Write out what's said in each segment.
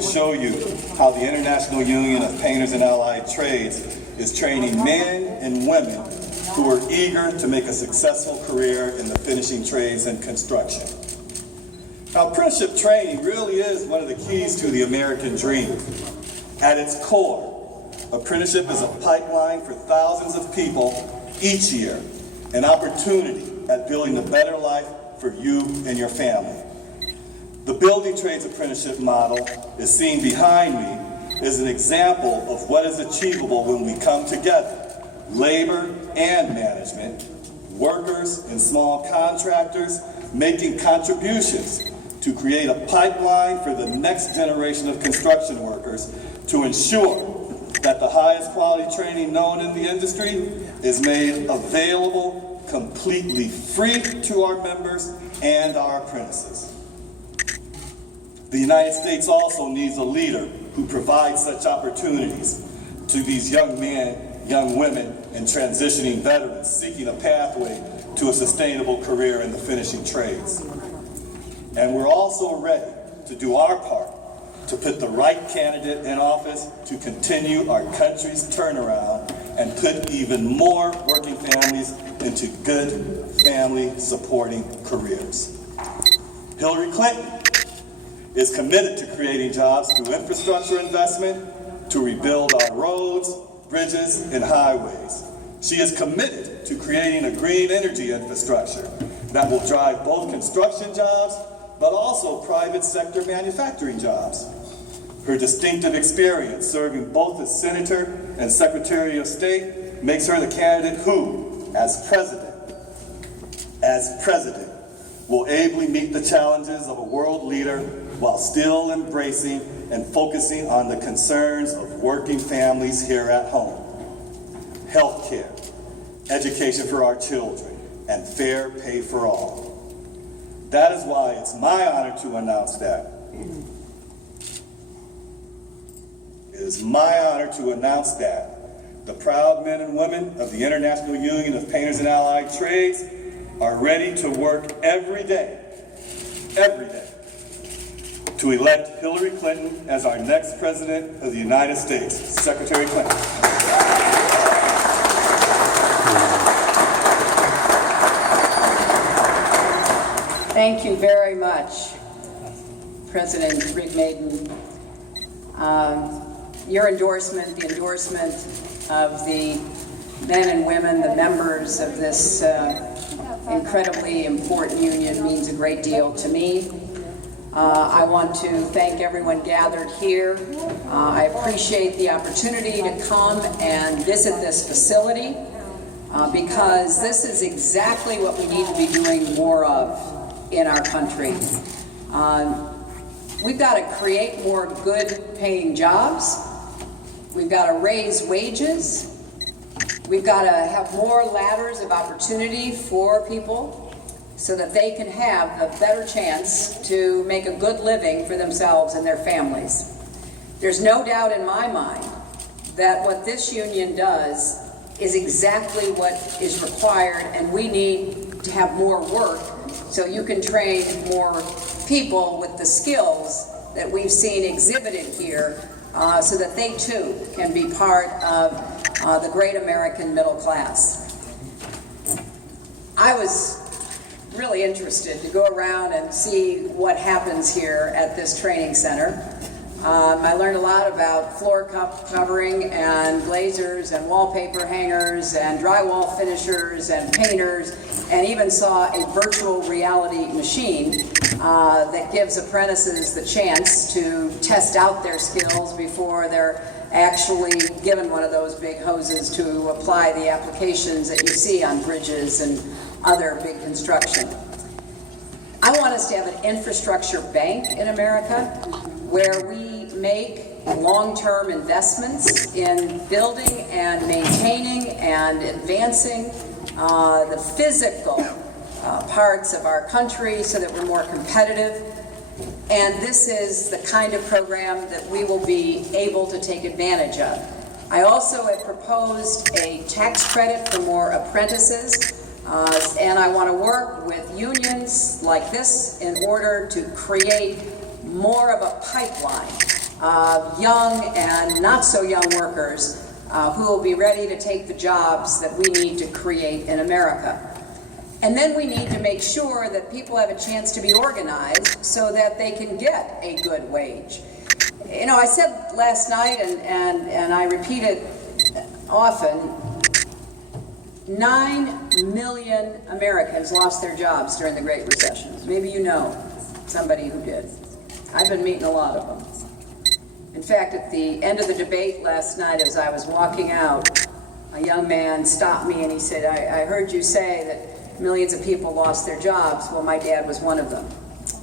to show you how the International Union of Painters and Allied Trades is training men and women who are eager to make a successful career in the finishing trades and construction. Now, apprenticeship training really is one of the keys to the American dream. At its core, apprenticeship is a pipeline for thousands of people each year, an opportunity at building a better life for you and your family. The building trades apprenticeship model, as seen behind me, is an example of what is achievable when we come together, labor and management, workers and small contractors, making contributions to create a pipeline for the next generation of construction workers to ensure that the highest quality training known in the industry is made available completely free to our members and our apprentices. The United States also needs a leader who provides such opportunities to these young men, young women, and transitioning veterans seeking a pathway to a sustainable career in the finishing trades. And we're also ready to do our part to put the right candidate in office to continue our country's turnaround and put even more working families into good family supporting careers. Hillary Clinton is committed to creating jobs through infrastructure investment to rebuild our roads, bridges, and highways. She is committed to creating a green energy infrastructure that will drive both construction jobs but also private sector manufacturing jobs. Her distinctive experience serving both as Senator and Secretary of State makes her the candidate who, as president, will ably meet the challenges of a world leader while still embracing and focusing on the concerns of working families here at home. Health care, education for our children, and fair pay for all. That is why it's my honor to announce that. It is my honor to announce that the proud men and women of the International Union of Painters and Allied Trades are ready to work every day, to elect Hillary Clinton as our next President of the United States. Secretary Clinton. Thank you very much, President Rick Maiden. Your endorsement, the endorsement of the men and women, the members of this incredibly important union means a great deal to me. I want to thank everyone gathered here. I appreciate the opportunity to come and visit this facility because this is exactly what we need to be doing more of in our country. We've got to create more good paying jobs. We've got to raise wages. We've got to have more ladders of opportunity for people so that they can have a better chance to make a good living for themselves and their families. There's no doubt in my mind that what this union does is exactly what is required, and we need to have more work so you can train more people with the skills that we've seen exhibited here so that they too can be part of the great American middle class. I was really interested to go around and see what happens here at this training center. I learned a lot about floor covering and glazers and wallpaper hangers and drywall finishers and painters, and even saw a virtual reality machine that gives apprentices the chance to test out their skills before they're actually given one of those big hoses to apply the applications that you see on bridges and other big construction. I want us to have an infrastructure bank in America where we make long-term investments in building and maintaining and advancing the physical parts of our country so that we're more competitive. And this is the kind of program that we will be able to take advantage of. I also have proposed a tax credit for more apprentices, and I want to work with unions like this in order to create more of a pipeline young and not so young workers who will be ready to take the jobs that we need to create in America. And then we need to make sure that people have a chance to be organized so that they can get a good wage. You know, I said last night, and I repeat it often, 9 million Americans lost their jobs during the Great Recession. Maybe you know somebody who did. I've been meeting a lot of them. In fact, at the end of the debate last night, as I was walking out, a young man stopped me and he said, I heard you say that millions of people lost their jobs. Well, my dad was one of them.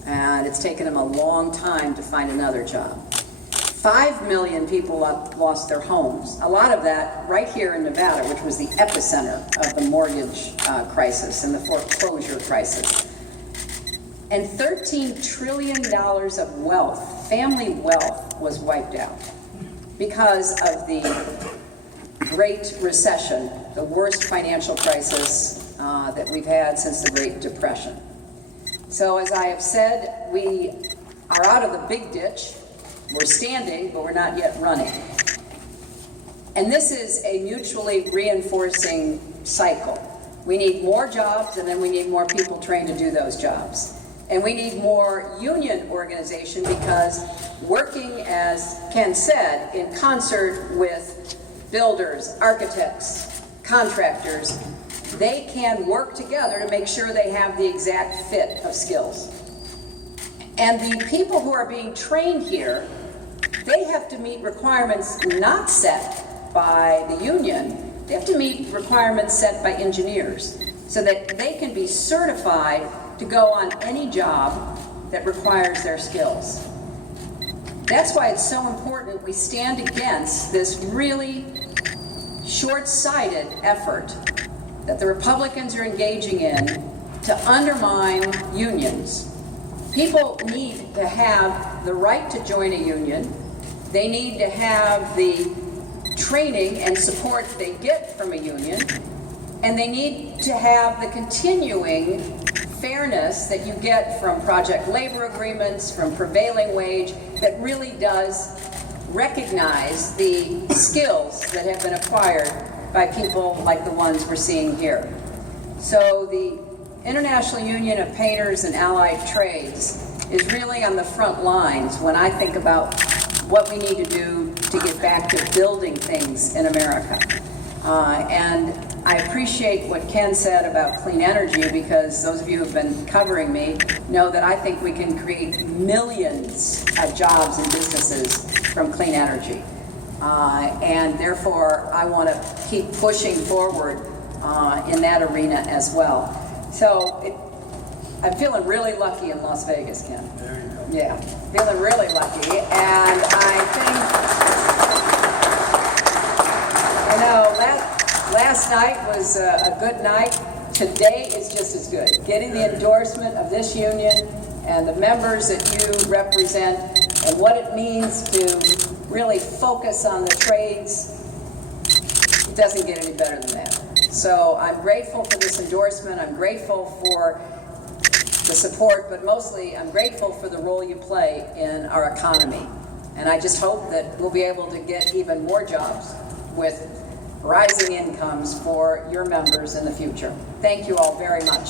And it's taken him a long time to find another job. 5 million people lost their homes. A lot of that right here in Nevada, which was the epicenter of the mortgage crisis and the foreclosure crisis. And $13 trillion of wealth, family wealth, was wiped out because of the Great Recession, the worst financial crisis that we've had since the Great Depression. So as I have said, we are out of the big ditch. We're standing, but we're not yet running. And this is a mutually reinforcing cycle. We need more jobs, and then we need more people trained to do those jobs. And we need more union organization because working, as Ken said, in concert with builders, architects, contractors, they can work together to make sure they have the exact fit of skills. And the people who are being trained here, they have to meet requirements not set by the union. They have to meet requirements set by engineers so that they can be certified to go on any job that requires their skills. That's why it's so important we stand against this really short-sighted effort that the Republicans are engaging in to undermine unions. People need to have the right to join a union. They need to have the training and support they get from a union. And they need to have the continuing fairness that you get from project labor agreements, from prevailing wage, that really does recognize the skills that have been acquired by people like the ones we're seeing here. So the International Union of Painters and Allied Trades is really on the front lines when I think about what we need to do to get back to building things in America. And I appreciate what Ken said about clean energy, because those of you who have been covering me know that I think we can create millions of jobs and businesses from clean energy. And therefore, I want to keep pushing forward in that arena as well. So I'm feeling really lucky in Las Vegas, Ken. There you go. Yeah, feeling really lucky. And I think, you know, last night was a good night. Today is just as good. Getting the endorsement of this union and the members that you represent and what it means to really focus on the trades, it doesn't get any better than that. So I'm grateful for this endorsement. I'm grateful for the support, but mostly I'm grateful for the role you play in our economy. And I just hope that we'll be able to get even more jobs with rising incomes for your members in the future. Thank you all very much.